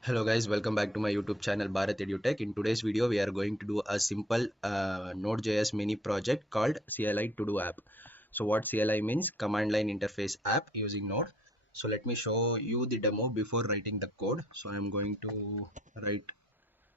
Hello guys, welcome back to my YouTube channel Bharat EduTech. In today's video, we are going to do a simple Node.js mini project called CLI Todo App. So what CLI means? Command line interface app using Node. So let me show you the demo before writing the code. So I'm going to write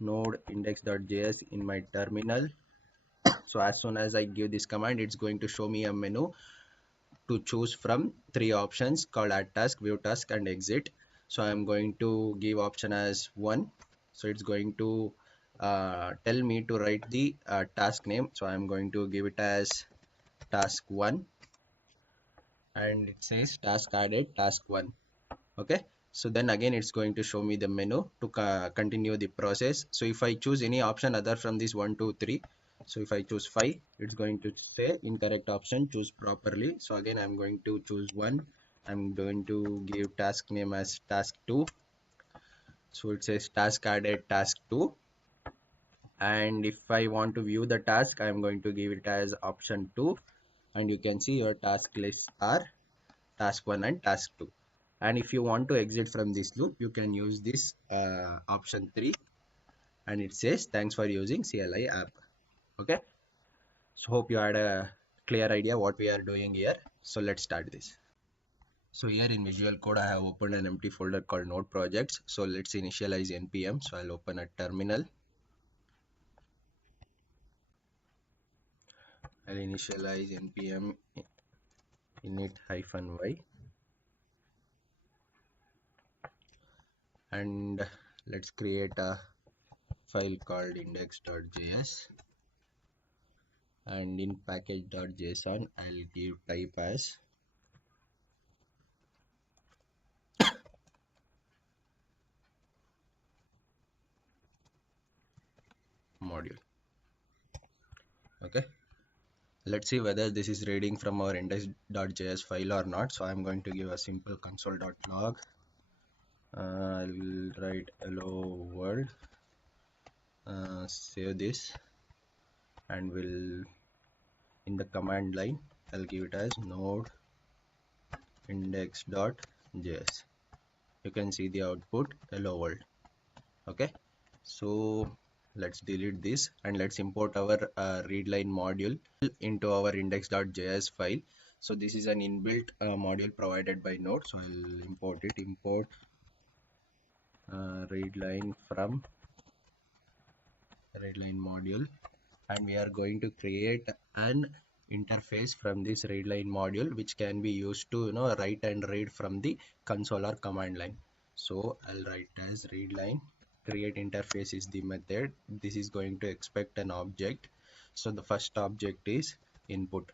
node index.js in my terminal. So as soon as I give this command, it's going to show me a menu to choose from three options called add task, view task and exit. So I'm going to give option as 1. So it's going to tell me to write the task name. So I'm going to give it as task 1 and it says task added task 1. Okay, so then again it's going to show me the menu to continue the process. So if I choose any option other from this 1 2 3, so if I choose 5, it's going to say incorrect option, choose properly. So again I'm going to choose 1. I'm going to give task name as task 2. So it says task added task 2, and if I want to view the task, I'm going to give it as option 2, and you can see your task lists are task 1 and task 2. And if you want to exit from this loop, you can use this option 3, and it says thanks for using CLI app. Okay, so hope you had a clear idea what we are doing here. So let's start this. So here in Visual Code, I have opened an empty folder called node projects. So let's initialize npm. So I'll open a terminal. I'll initialize npm init-y, and let's create a file called index.js, and in package.json I'll give type as module. Okay, let's see whether this is reading from our index.js file or not. So I'm going to give a simple console.log. I'll write hello world, save this, and will in the command line I'll give it as node index.js. You can see the output hello world. Okay, so let's delete this and let's import our readline module into our index.js file. So this is an inbuilt module provided by Node. So I'll import it, import readline from readline module, and we are going to create an interface from this readline module which can be used to write and read from the console or command line. So I'll write as readline create interface is the method. This is going to expect an object. So the first object is input.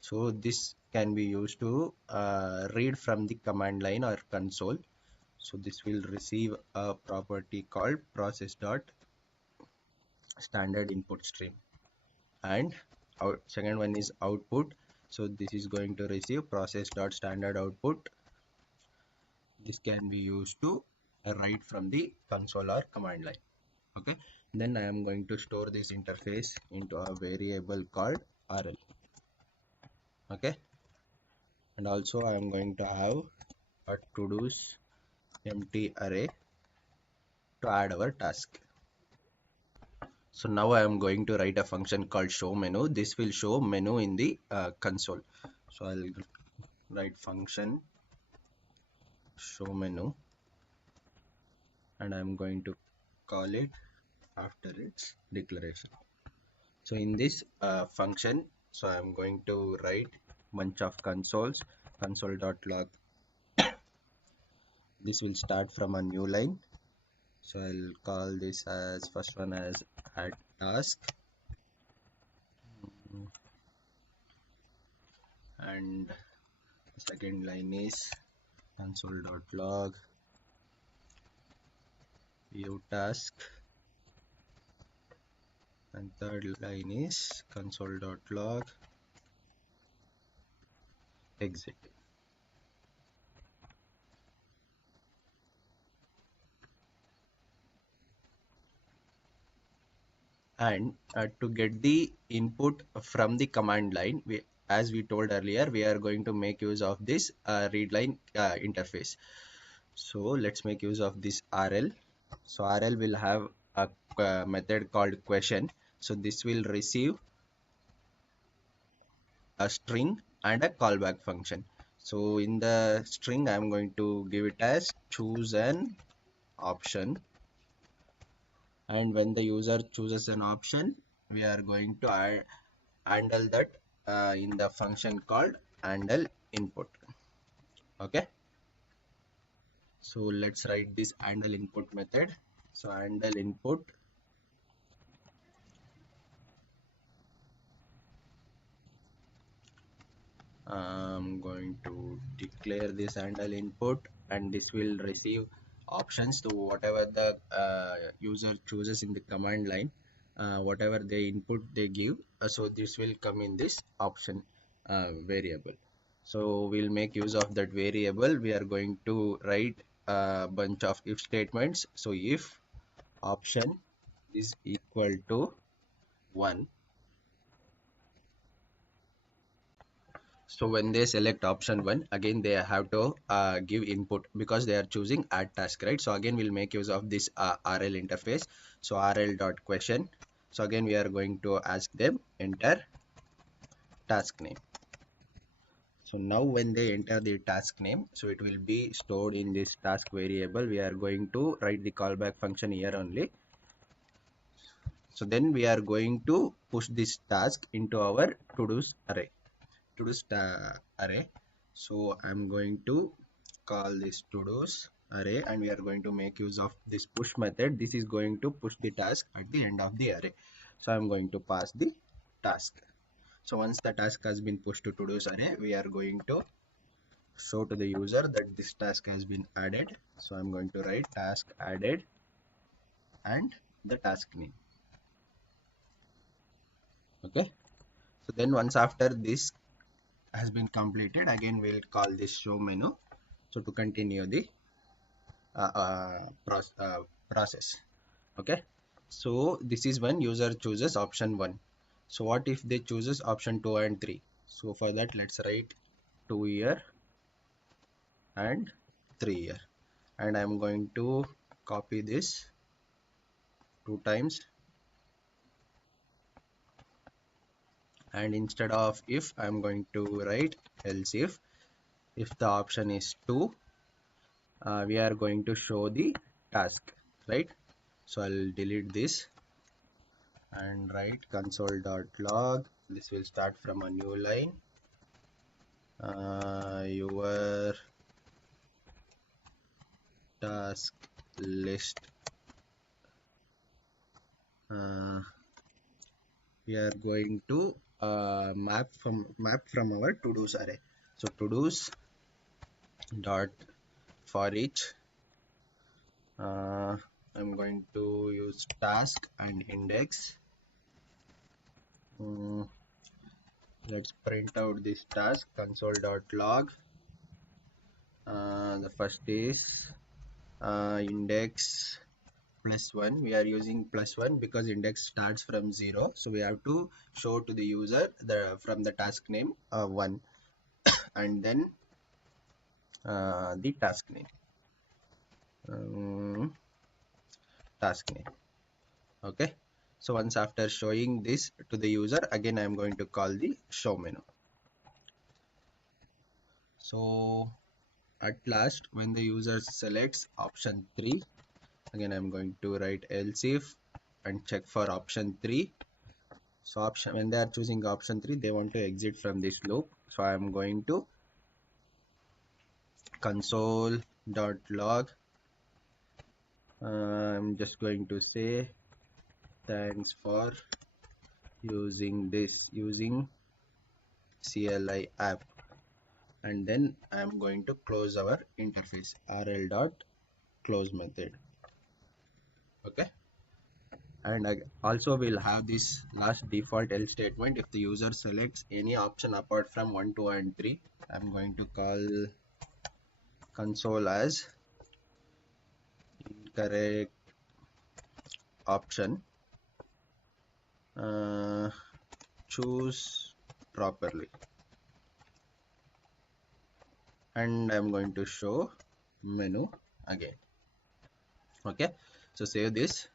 So this can be used to read from the command line or console. So this will receive a property called process dot standard input stream, and second one is output. So this is going to receive process dot standard output. This can be used to write from the console or command line. Okay, then I am going to store this interface into a variable called rl. Okay, and also I am going to have a to-dos empty array to add our task. So now I am going to write a function called show menu. This will show menu in the console. So I'll write function show menu, and I'm going to call it after its declaration. So in this function, so I'm going to write bunch of consoles, console.log. This will start from a new line. So I'll call this as first one as add task, and second line is console.log view task, and third line is console.log exit. And to get the input from the command line, as we told earlier, we are going to make use of this readline interface. So let's make use of this rl. So RL will have a method called question. So this will receive a string and a callback function. So in the string, I'm going to give it as choose an option. And when the user chooses an option, we are going to handle that in the function called handle input. Okay. So let's write this handle input method. So handle input, I'm going to declare this handle input, and this will receive options to whatever the user chooses in the command line, whatever the input they give. So this will come in this option variable. So we'll make use of that variable. We are going to write a bunch of if statements. So if option is equal to 1. So when they select option 1, again they have to give input because they are choosing add task, right? So again we'll make use of this RL interface. So RL dot question. So again we are going to ask them enter task name. So now when they enter the task name, so it will be stored in this task variable. We are going to write the callback function here only. So then we are going to push this task into our to-dos array. To-dos array. So I'm going to call this to-dos array, and we are going to make use of this push method. This is going to push the task at the end of the array. So I'm going to pass the task. So once the task has been pushed to to-dos array, we are going to show to the user that this task has been added. So I'm going to write task added and the task name. Okay. So then once after this has been completed, again we'll call this show menu. So to continue the process. Okay. So this is when user chooses option 1. So what if they chooses option 2 and 3? So for that, let's write 2 here and 3 here. And I'm going to copy this 2 times. And instead of if, I'm going to write else if the option is 2, we are going to show the task, right? So I'll delete this and write console.log. This will start from a new line. Your task list. We are going to map from our to-dos array. So to-dos dot for each. I'm going to use task and index. Let's print out this task console.log. The first is index +1. We are using +1 because index starts from 0. So we have to show to the user from the task name 1, and then the task name. Task name. Okay. So once after showing this to the user, again I am going to call the show menu. So at last, when the user selects option 3, again I'm going to write else if and check for option 3. So when they are choosing option 3, they want to exit from this loop. So I am going to console.log. I'm just going to say thanks for using CLI app, and then I'm going to close our interface rl.close method. Okay. And I also will have this last default else statement. If the user selects any option apart from 1, 2 and 3, I'm going to call console as incorrect option, choose properly, and I'm going to show menu again. Okay. So save this.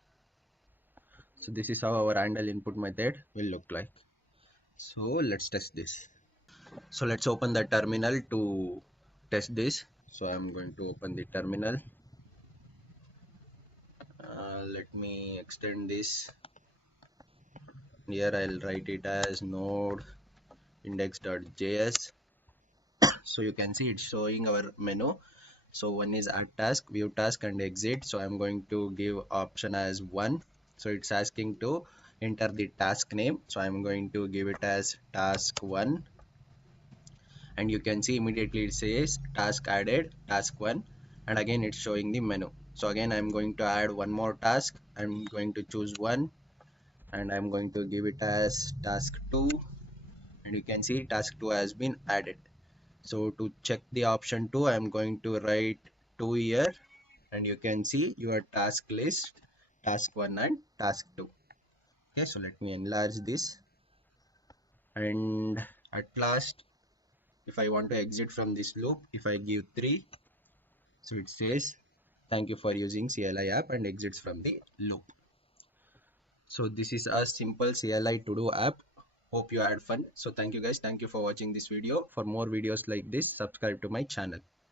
So this is how our handle input method will look like. So let's test this. So let's open the terminal to test this. So I'm going to open the terminal. Let me extend this. Here I'll write it as node index.js. So you can see it's showing our menu. So one is add task, view task, and exit. So I'm going to give option as 1. So it's asking to enter the task name. So I'm going to give it as task 1, and you can see immediately it says task added, task 1, and again it's showing the menu. So again I'm going to add one more task. I'm going to choose one, and I'm going to give it as task 2, and you can see task 2 has been added. So to check the option 2, I'm going to write 2 here, and you can see your task list, task 1 and task 2. Okay, so let me enlarge this. And at last, if I want to exit from this loop, if I give 3, so it says thank you for using CLI app, and exits from the loop. So this is a simple CLI to do app. Hope you had fun. So thank you guys. Thank you for watching this video. For more videos like this, subscribe to my channel.